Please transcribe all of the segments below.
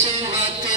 সুহাতে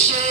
দেশে